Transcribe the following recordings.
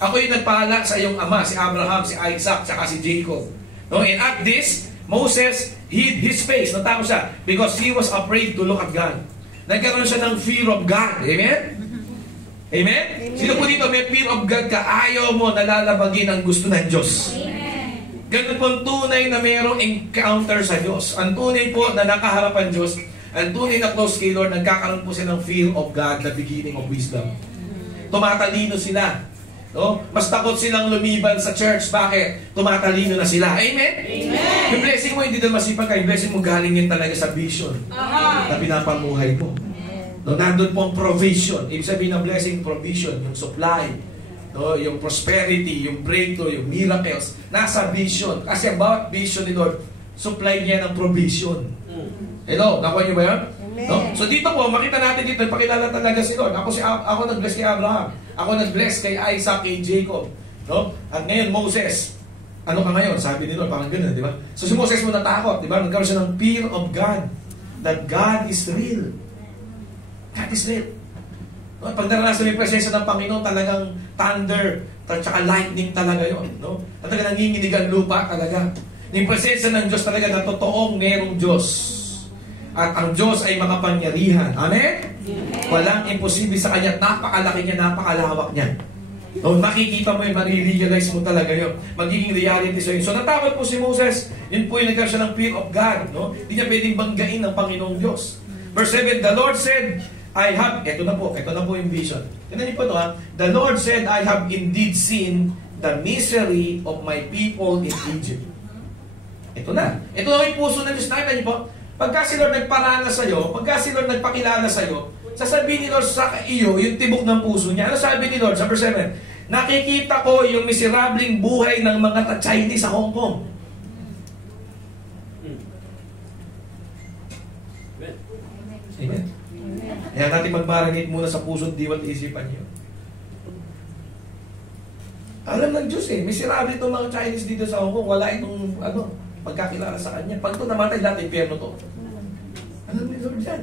Ako yung nagpala sa iyong ama, si Abraham, si Isaac, saka si Jacob. No? And at this, Moses hid his face. Natako siya because he was afraid to look at God. Nagkaroon siya ng fear of God. Amen? Amen? Sino po dito may fear of God ka? Ayaw mo nalalabagin ang gusto ng Diyos. Ganun po tunay na mayroong encounter sa Diyos. Ang tunay po na nakaharap ang Diyos, ang tunay na close kay Lord, nagkakaroon po sila ng fear of God, the beginning of wisdom. Tumatalino sila. No? Mas takot silang lumiban sa church. Bakit? Tumatalino na sila. Amen? Amen. Yung blessing mo, hindi na masipag ka. Yung blessing mo galing yan talaga sa vision na pinapamuhay mo. No? Nandun po ang provision. Ibig sabihin ng blessing, provision, yung supply, no? Yung prosperity, yung breakthrough, yung miracles. Nasa vision. Kasi about vision ni Lord, supply niya ng provision. Hello? Nakuha niyo ba yan? No? So dito po, makita natin dito, pakilala talaga si Lord. Ako nag-bless kay Abraham. Ako nag-bless kay Isaac, kay Jacob. No? At ngayon, Moses. Ano ka ngayon? Sabi ni Lord, parang gano'n, di ba? So si Moses mo natakot, di ba? Nagkaroon siya ng fear of God. That God is real. God is real. No? Pag naranasan mo yung presensya ng Panginoon, talagang thunder, tsaka lightning talaga yun. No? Talaga nanginginig ang lupa talaga. Yung presensya ng Diyos talaga na totoong merong Diyos. At ang Diyos ay makapangyarihan. Amen? Walang imposible sa Kanya. Napakalaki niya, napakalawak niya. O, makikita mo yun, marirealize mo talaga yun. Magiging reality sa yun. So natakot po si Moses. Yun po yung nagkaroon siya ng fear of God. No? Hindi niya pwedeng banggain ng Panginoong Diyos. Verse 7, the Lord said, I have, ito na po yung vision. Tignan niyo po ito ha. The Lord said, I have indeed seen the misery of my people in Egypt. Ito na. Ito na yung puso ng Diyos. Nakita niyo po? Pagka si Lord nagparana sa'yo, pagka si Lord nagpakilala sa'yo, sasabihin ni Lord sa iyo yung tibok ng puso niya. Ano sabi ni Lord sa verse 7? Nakikita ko yung miserableng buhay ng mga Chinese sa Hong Kong. Amen. Kaya natin mag-marinate muna sa puso at diwa't isipan niyo. Alam ng Diyos miserable itong mga Chinese dito sa Hong Kong. Wala itong pagkakilala sa Kanya. Pag ito namatay, lahat impyerno to. Alam ni Lord yan.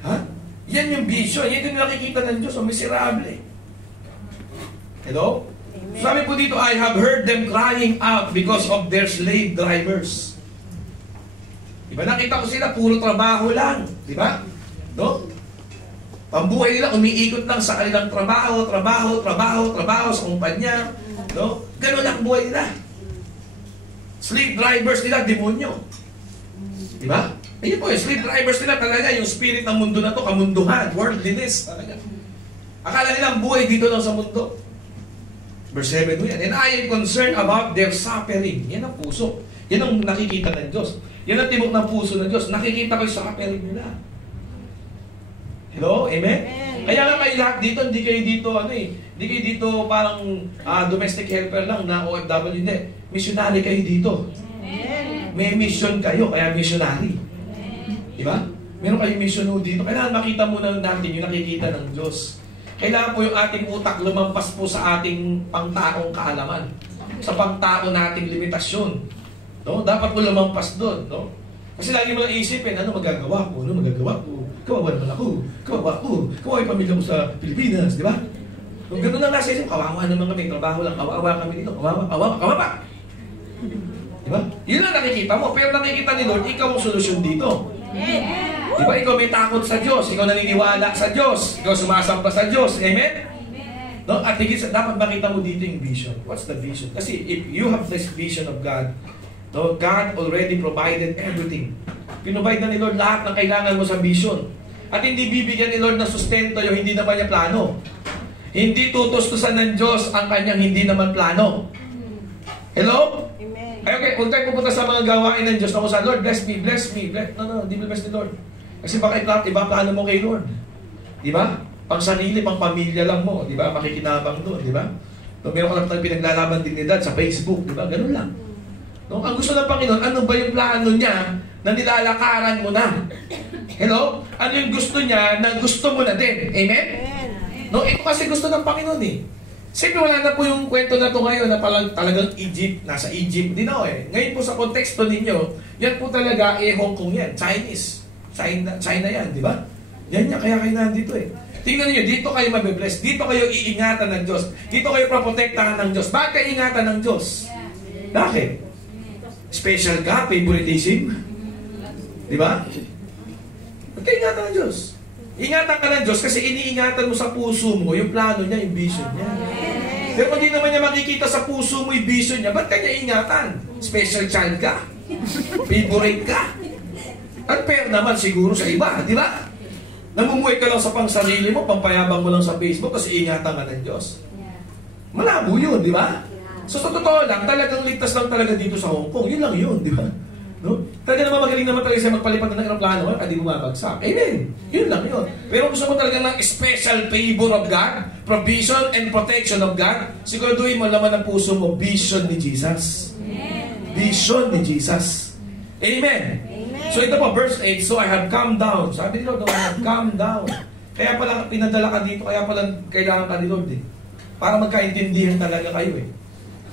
Ha? Yan yung vision. Yan yung nakikita ng Diyos. Miserable. Hello? Amen. Sabi po dito, I have heard them crying out because of their slave drivers. Diba? Nakita ko sila, puro trabaho lang. Diba? No? Pambuhay nila, umiikot lang sa kanilang trabaho sa kumpanya. No? Ganun lang buhay nila. Slave drivers nila, demonyo. Diba? Ayun po, slave drivers nila talaga, yung spirit ng mundo na to, kamunduhan, worldliness, talaga. Akala nila ang buhay dito lang sa mundo. Verse 7 yan. And I am concerned about their suffering. Yan ang puso. Yan ang nakikita ng Diyos. Yan ang tibok ng puso ng Diyos. Nakikita ko yung suffering nila. Hello? Amen? Kaya nga kayo lahat dito, hindi kayo dito parang domestic helper lang na OFW, hindi. Missionary kayo dito. May mission kayo, kaya missionary. Diba? Meron kayong mission dito. Kailangan makita muna natin yung nakikita ng Diyos. Kailangan po yung ating utak lumampas po sa ating pangtaong kaalaman. Sa pangtao nating limitasyon. No? Dapat po lumampas doon. No? Kasi lagi mo lang isipin, ano magagawa ko? Kawawa naman ako. Kawawa yung pamilya mo sa Pilipinas. Di ba? Kung gano'n lang nasa isip, kawawa naman kami. Trabaho lang, kawawa kami dito. Kawawa. Diba? Yun lang nakikita mo. Pero nakikita ni Lord, ikaw ang solusyon dito. Diba? Ikaw may takot sa Diyos. Ikaw naniniwala sa Diyos. Ikaw sumasamba sa Diyos. Amen? No? At higit dapat makita mo dito yung vision. What's the vision? Kasi if you have this vision of God, no, God already provided everything. Pinobide na ni Lord lahat ng kailangan mo sa vision. At hindi bibigyan ni Lord ng sustento yung hindi naman niya plano. Hindi tutustusan ng Diyos ang kanyang hindi naman plano. Hello? Amen. Okay, kung tayo pupunta sa mga gawain ng Diyos, ako sa Lord, bless me. No, hindi mo bless ni Lord. Kasi baka iba plano mo kay Lord. Di ba? Pang sarili, pang pamilya lang mo. Di ba? Makikinabang doon. Di ba? So, meron ka lang pinaglalaban din ni Dad sa Facebook. Di ba? Ganun lang. No? Ang gusto ng Panginoon, ano ba yung plano niya na nilalakaran mo na? Hello? Ano yung gusto niya na gusto mo na din? Amen? No? Ito kasi gusto ng Panginoon Siyempre wala na po yung kwento na ito ngayon na talagang Egypt, nasa Egypt. Hindi na Ngayon po sa konteksto ninyo, yan po talaga Hong Kong yan. Chinese. China yan, di ba? Yan kaya kayo nandito Tingnan niyo, dito kayo mabibless. Dito kayo iingatan ng Diyos. Dito kayo protektahan ng Diyos. Bakit kayo ingatan ng Diyos? Bakit? Special ka? Favoritism? Di ba? Bakit kayo ingatan ng Diyos? Ingatan ka ng Diyos kasi iniingatan mo sa puso mo yung plano niya, yung vision niya. Pero kung di naman niya makikita sa puso mo yung vision niya, ba't kanya ingatan? Special child ka? Favorite ka? Unfair naman siguro sa iba, di ba? Namumuhay ka lang sa pangsarili mo, pampayabang mo lang sa Facebook kasi ingatan ka ng Diyos. Malabo yun, di ba? So sa totoo lang, talagang ligtas lang talaga dito sa Hong Kong. Yun lang yun, di ba? No? Talaga naman magaling naman talaga siya magpalipad ng aeroplano at di bumabagsak. Amen. Yun lang yun. Pero gusto mo talaga ng special favor of God, provision and protection of God, siguraduhin mo laman ng puso mo, vision ni Jesus. Vision ni Jesus. Amen. So ito po, verse 8, so I have come down. Sabi ni Lord, I have come down. Kaya pala pinadala ka dito, kaya pala kailangan ka ni Lord eh. Para magkaintindihan talaga kayo eh.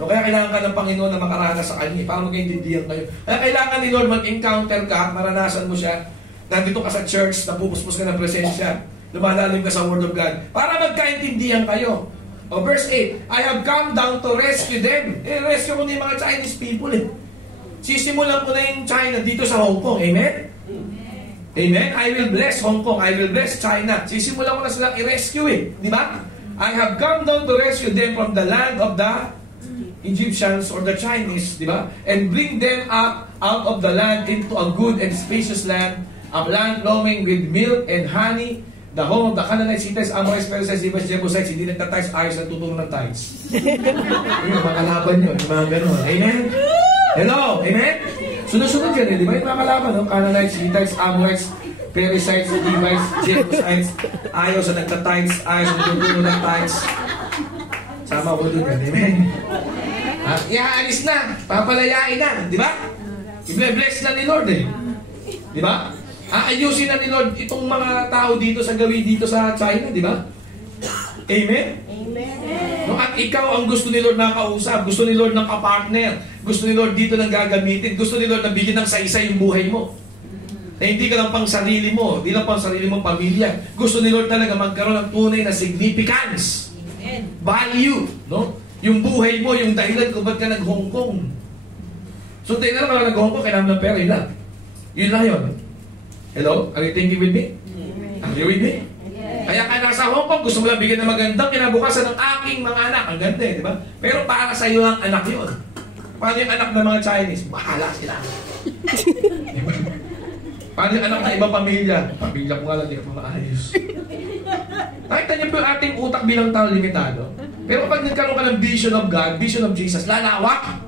So kaya kailangan ka ng Panginoon na makaranas sa Kanya para magkaintindihan kayo. Kaya kailangan ni Lord mag-encounter ka, maranasan mo siya. Nandito ka sa church, napupuspos ka ng presensya, lumalalim ka sa Word of God, para magkaintindihan kayo. O verse 8, I have come down to rescue them. Rescue ko na yung mga Chinese people eh. Sisimulan ko na yung China dito sa Hong Kong. Amen? Amen? I will bless Hong Kong. I will bless China. Sisimulan ko na silang i-rescue eh. Di ba? I have come down to rescue them from the land of the Egyptians or the Chinese, di ba? And bring them up out of the land into a good and spacious land, a land flowing with milk and honey, the home of the Canaanites, Hittites, Amorites, Perizzites, Hivites, Jebusites, hindi nagtatides, ayos na tutulong ng tides. Yung mga kalaban nyo, yung mga gano'n. Amen? Hello? Amen? Sunod-sunod yan eh, di ba? Yung mga kalaban, no? Canaanites, Hittites, Amorites, Perizzites, Hivites, Jebusites, ayos na nagtatides, ayos na tutulong ng tides. Sama ko doon yan. Amen? Iaalis na, papalayain na, di ba? I-bless na ni Lord eh. Di ba? Aayusin na ni Lord itong mga tao dito sa gawin dito sa China, di ba? Amen? Amen. No, at ikaw ang gusto ni Lord na kausap, gusto ni Lord ng kapartner, gusto ni Lord dito ng gagamitin, gusto ni Lord na bigyan ng saysay yung buhay mo. Na hindi ka lang pang sarili mo, hindi lang pang sarili mong pamilya. Gusto ni Lord talaga magkaroon ng tunay na significance. Value, no? Yung buhay mo, yung dahilan kung ba't ka nag-Hong Kong. So, tingnan ka lang nag-Hong Kong, kailangan ng pera, yun lang. Yun lang yun. Hello? Are you thinking with me? Are you with me? Kaya ka nasa Hong Kong, gusto mo lang bigyan ng magandang kinabukasan ng aking mga anak. Ang ganda eh, di ba? Pero para sa iyo ang anak yun. Paano yung anak ng mga Chinese? Bahala sila. Diba? Paano yung anak ng ibang pamilya? Pamilya ko nga lang, di ka pa maayos. Nakita niyo po yung ating utak bilang tao limitado. Pero pag nagkaroon ka ng vision of God, vision of Jesus, lalawak.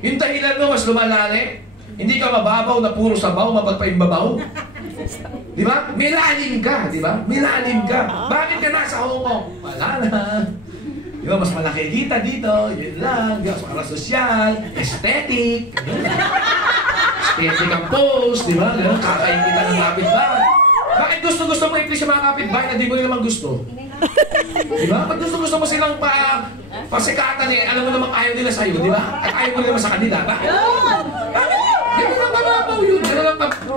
Yung dahilan mo mas lumalalim. Hindi ka mababaw na puro sabaw, mapagpaimbabaw. Di ba? Milalim ka, di ba? Milalim ka. Bakit ka nasa Hong Kong? Wala na. Di ba? Mas malaki kita dito. Yun lang. Di ba? Mas para sosyal, aesthetic. Aesthetic ang post, di ba? Kakain kita ng kapitbahay. Bakit gusto-gusto mo i-please yung mga kapitbahay na di mo naman gusto? Di ba? Pag gusto mo silang pasikatan eh, alam mo namang ayaw nila sa'yo, di ba? At ayaw mo naman sa kanila. Bakit? Bakit? Di mo lang mababaw yun.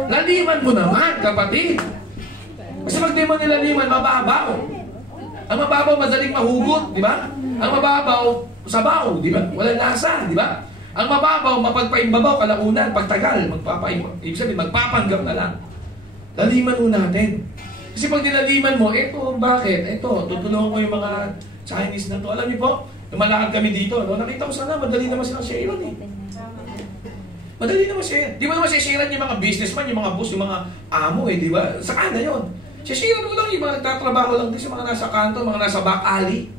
Laliman mo naman, kapatid. Kasi pag di mo nilaliman, mababaw. Ang mababaw, madaling mahugot, di ba? Ang mababaw, sabaw, di ba? Walang lasa, di ba? Ang mababaw, mapagpaimbabaw, kalaunan, pagtagal, ibig sabihin, magpapanggap na lang. Laliman mo natin. Kasi pag nilaliman mo, eto, bakit? Eto, tutulungan ko yung mga Chinese na to. Alam niyo po, lumalakad kami dito, no? Nakita ko sana, madali naman silang sharean eh. Madali naman share. Di mo naman sharean yung mga businessman, yung mga boss, yung mga amo eh, di ba? Saka na yun. Sharean mo lang yung mga nagtatrabaho lang din, yung mga nasa kanto, mga nasa back alley.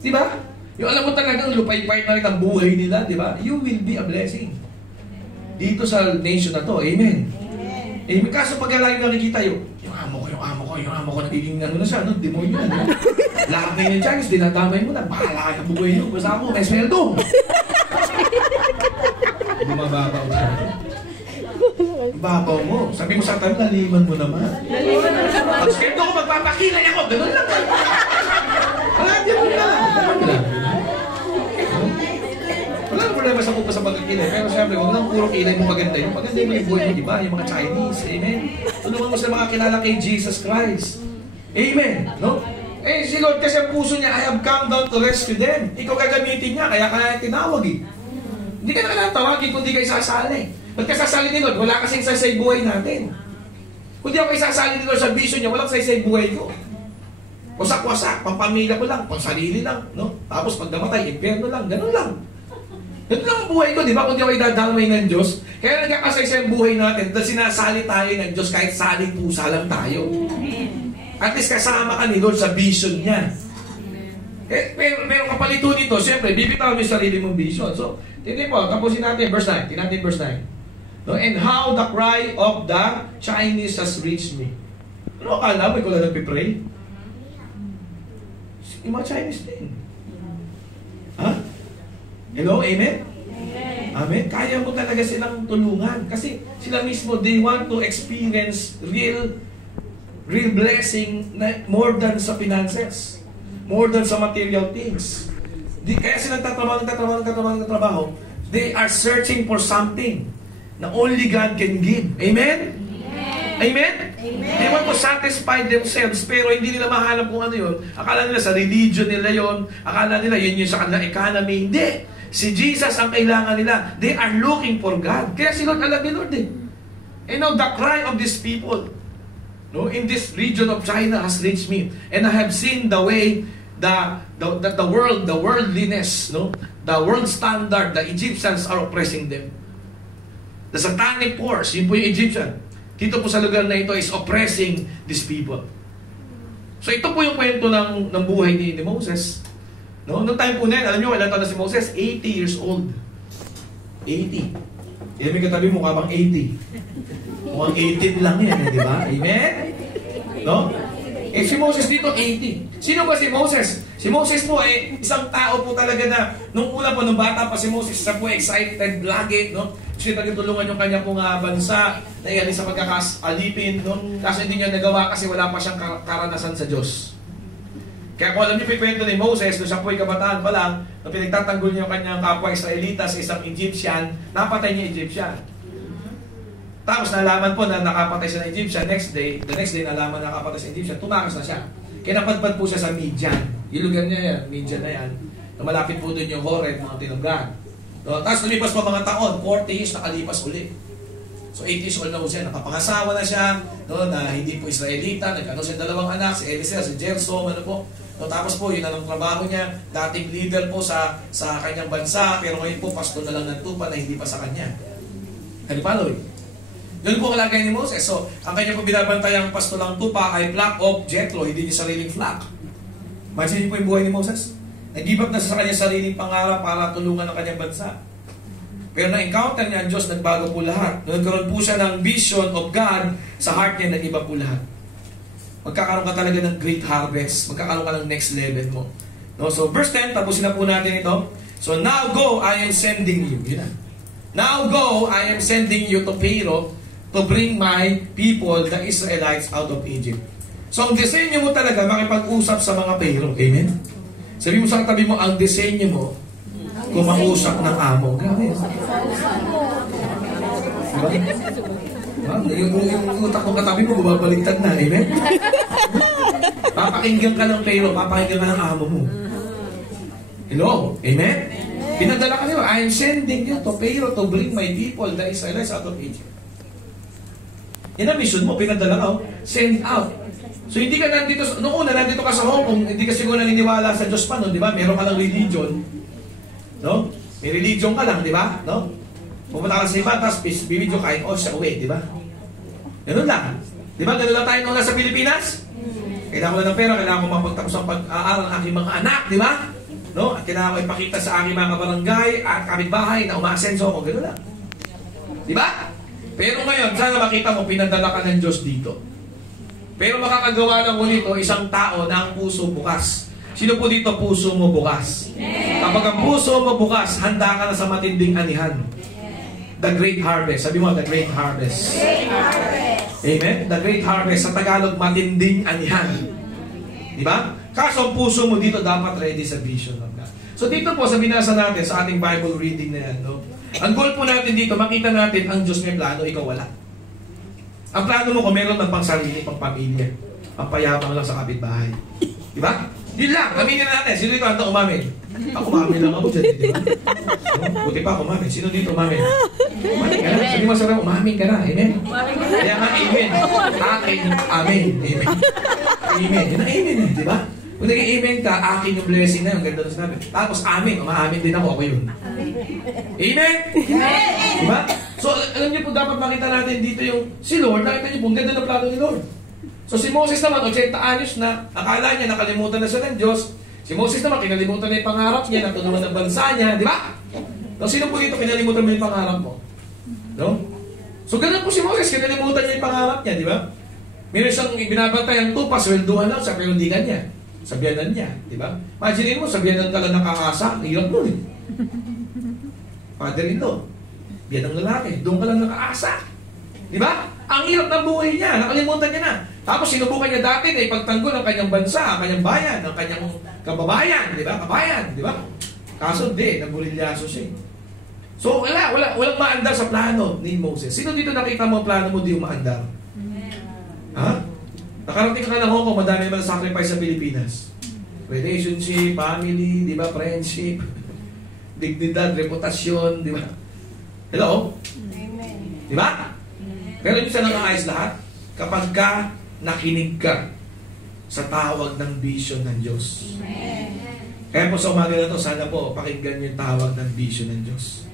Di ba? Yung alam mo talagang lupay-pay na rin ang buhay nila, di ba? You will be a blessing. Dito sa nation na to, amen. Eh, kaso pag lagi nakikita yung amo ko, nagiging ano na siya, no? Demonyo na, no? Lahat na yun yung Chinese, dinadamay mo na, bahala ka ng buhay nyo, basta ako, may sweldo. Bumababaw siya. Babaw mo. Sabi mo sa tayo, naliman mo naman. Ang sweldo ko, magpapakilay ako, ganun lang. Wala, di mo lang. Wala na problema sa pupa sa pagkakilay. Pero siyempre, huwag lang puro kilay mo maganda. Yung maganda yung buhay mo, di ba? Yung mga Chinese, amen? Tulungan mo sa mga kilala kay Jesus Christ. Amen. No? Eh, si Lord kasi ang puso niya, I have come down to rescue them. Ikaw gagamitin niya, kaya kaya tinawag eh. Hindi ka na kailangan tawagin kung di ka isasali. Ba't ka sasali ni Lord? Wala kasing saysay buhay natin. Kung di ako isasali ni Lord sa vision niya, walang saysay buhay ko. Wasak-wasak, pampamilya ko lang, pansarili lang. No? Tapos pag namatay, impyerno lang, ganun lang. Ganun lang ang buhay ko, di ba? Kung di ako idadamay ng Diyos, kaya nagkakasaysay ang buhay natin dahil sinasali tayo ng Diyos kahit saling pusa lang tayo. At least kasama ka ni Lord sa vision niya. Pero kapalito nito, siyempre, bibitaw mo yung sarili mong vision. So, hindi po, tapusin natin verse 9. Tinatin verse 9. No? And how the cry of the Chinese has reached me. Ano akala mo? Ikaw lang nagpipray? Yung mga Chinese din. Ha? Hello? Amen? Amen? Kaya mo talaga silang tulungan. Kasi sila mismo, they want to experience real blessing na more than sa finances. More than sa material things. Kaya sila nagtatrabaho. They are searching for something na only God can give. Amen? Amen? They want to satisfy themselves pero hindi nila mahanap kung ano yun. Akala nila sa religion nila yun. Akala nila yun yung sa kanilang economy. Hindi. Si Jesus ang kailangan nila. They are looking for God. Kaya si Lord, alam ni Lord eh. And now the cry of these people, no, in this region of China has reached me, and I have seen the way the worldliness, no, the world standard, the Egyptians are oppressing them. The satanic force, yun po yung Egyptian. Dito po sa lugar na ito is oppressing these people. So ito po yung kwento ng buhay ni Moses. No, noong time po na yan, alam nyo, ilan taon na si Moses? 80 years old. 80. Yan may katabi mo bang 80. Mukhang 18 lang yan, di ba? Amen? No? Eh, si Moses dito, 80. Sino ba si Moses? Si Moses po, isang tao po talaga na, nung una po, nung bata pa si Moses, isa po excited lagi, no? Kasi nagtulungan yung kanya pong bansa, na yan sa pagkakasalipin, no? Kaso hindi niya nagawa kasi wala pa siyang karanasan sa Diyos. Kaya kung alam niyo po kwento ni Moses, nung siya po'y kabataan pa lang, nung pinagtatanggol niya yung kanyang kapwa Israelita sa isang Egyptian, napatay niya Egyptian. Tapos nalaman po na nakapatay siya ng Egyptian, the next day nalaman na nakapatay sa Egyptian, tumakas na siya. Kaya napadpad po siya sa Midian. Yung lugar niya yan, Midian na yan, na malapit po doon yung Horeb, mga tinunggan. So, tapos lumipas pa mga taon, 40 years nakalipas uli. So 8 years old na po siya, nakapangasawa na siya, no, na hindi po Israelita, nagkano siya dalawang anak, si Eliezer, si Gersom, ano po. No, tapos po, yun na ng trabaho niya, dating leader po sa kanyang bansa, pero ngayon po, pastor na lang ng tupa na hindi pa sa kanya. Ano pa, Lord? Yun po kalagay ni Moses. So, ang kanya po binabantayang pasto lang tupa ay flock of Jethro, hindi niya sariling flock. Imagine niyo po yung buhay ni Moses. Nag-give up na sa kanyang sariling pangarap para tulungan ang kanyang bansa. Pero na-encounter niya ang Diyos, nagbago po lahat. Nagkaroon po siya ng vision of God sa heart niya, nag-iba po lahat. Magkakaroon ka talaga ng great harvest. Magkakaroon ka ng next level mo. No? So, verse 10, tapusin na po natin ito. So, now go, I am sending you. Yun na. Now go, I am sending you to Pharaoh to bring my people, the Israelites, out of Egypt. So, ang disenyo mo talaga, makipag-usap sa mga Pharaoh. Amen? Sabi mo sa tabi mo, ang disenyo mo, kumausap ng amo. Grabe. Diba? Yung utak mo katabi mo, bumabaliktad na. Amen? Papakinggan ka ng Pharaoh, papakinggan ka ng amo mo. Hello? Amen? Pinadala ka niyo, I am sending you to Pharaoh to bring my people, the Israelites, out of Egypt. Yan ang mission mo, pinadala ka, send out. So hindi ka nandito, noong una nandito ka sa Hong Kong, hindi ka siguro naniniwala sa Diyos pa, no? Di ba? Meron ka lang religion. No? May religion ka lang, di ba? No? Pupunta ka sa iba, tapos bibidyo kain, siya uwi, di ba? Ganun lang. Di ba? Ganun lang tayo noong nasa Pilipinas? Kailangan ko lang ng pera, kailangan ko mapagtapos ang pag-aaral ng aking mga anak, di ba? No? At kailangan ko ipakita sa aking mga kabarangay at kapitbahay na umaasenso ako, gano'n lang. Di ba? Pero ngayon, sana makita mo, pinadala ka ng Diyos dito. Pero makakagawa lang mo nito isang tao na ang puso bukas. Sino po dito puso mo bukas? Kapag ang puso mo bukas, handa ka na sa matinding anihan. The great harvest. Sabi mo, the great harvest. Great harvest. Amen? The great harvest. Sa Tagalog, matinding anihan. Di ba? Kaso ang puso mo dito dapat ready sa vision of God. So dito po sa binasa natin sa ating Bible reading na yan, no? Ang goal po natin dito, makita natin ang Diyos may plano, ikaw wala. Ang plano mo kung meron ng pang sarili, pang pamilya. ang payapang lang sa kapitbahay. Di ba? Yun lang, aminin na natin. Sino dito handa umamin? Ako umamin lang ako dyan, di ba? Buti pa ako umamin. Sino dito umamin? Umamin ka na. Sabi mo sa umamin ka na. Amen? Kaya nga, amen. Akin, amen. Amen. Amen. Yun ang amen eh, di ba? Kung nag-amen ka, akin yung blessing na yun. Ganda na sinabi. Tapos amin, umaamin din ako yun. Amen? Amen! Diba? So, alam niyo po, dapat makita natin dito yung si Lord, nakita niyo po, ganda ng plano ni Lord. So, si Moses naman, 80 anyos na, akala niya, nakalimutan na siya ng Diyos. Si Moses naman, kinalimutan na yung pangarap niya, natulungan ng bansa niya, di ba? So, sino po dito, kinalimutan mo yung pangarap mo? No? So, ganun po si Moses, kinalimutan niya yung pangarap niya, di ba? Meron siyang binabantay ang tupa, swelduhan lang sa kayundigan niya. Sabihanan niya, di ba? Imagine mo, sabihanan ka lang nakakasa, hirap mo eh. Father-in-law, biyan ng lalaki, doon ka lang nakaasa. Di ba? Ang hirap ng buhay niya, nakalimutan niya na. Tapos sinubukan niya dati na ipagtanggol ang kanyang bansa, ang kanyang bayan, ang kanyang kababayan, di ba? Kabayan, di ba? Kaso di, nagulilyaso siya. So walang maandar sa plano ni Moses. Sino dito nakita mo ang plano mo di umaandar? Ha? Nakarating ka ng Hong Kong, madami naman na sacrifice sa Pilipinas. Relationship, family, di ba? Friendship, dignidad, reputasyon, di ba? Hello? Amen. Di ba? Pero yun sa nangangayos lahat, kapag ka nakinig ka sa tawag ng vision ng Diyos. Amen. Kaya po sa umaga na to, sana po pakinggan yung tawag ng vision ng Diyos.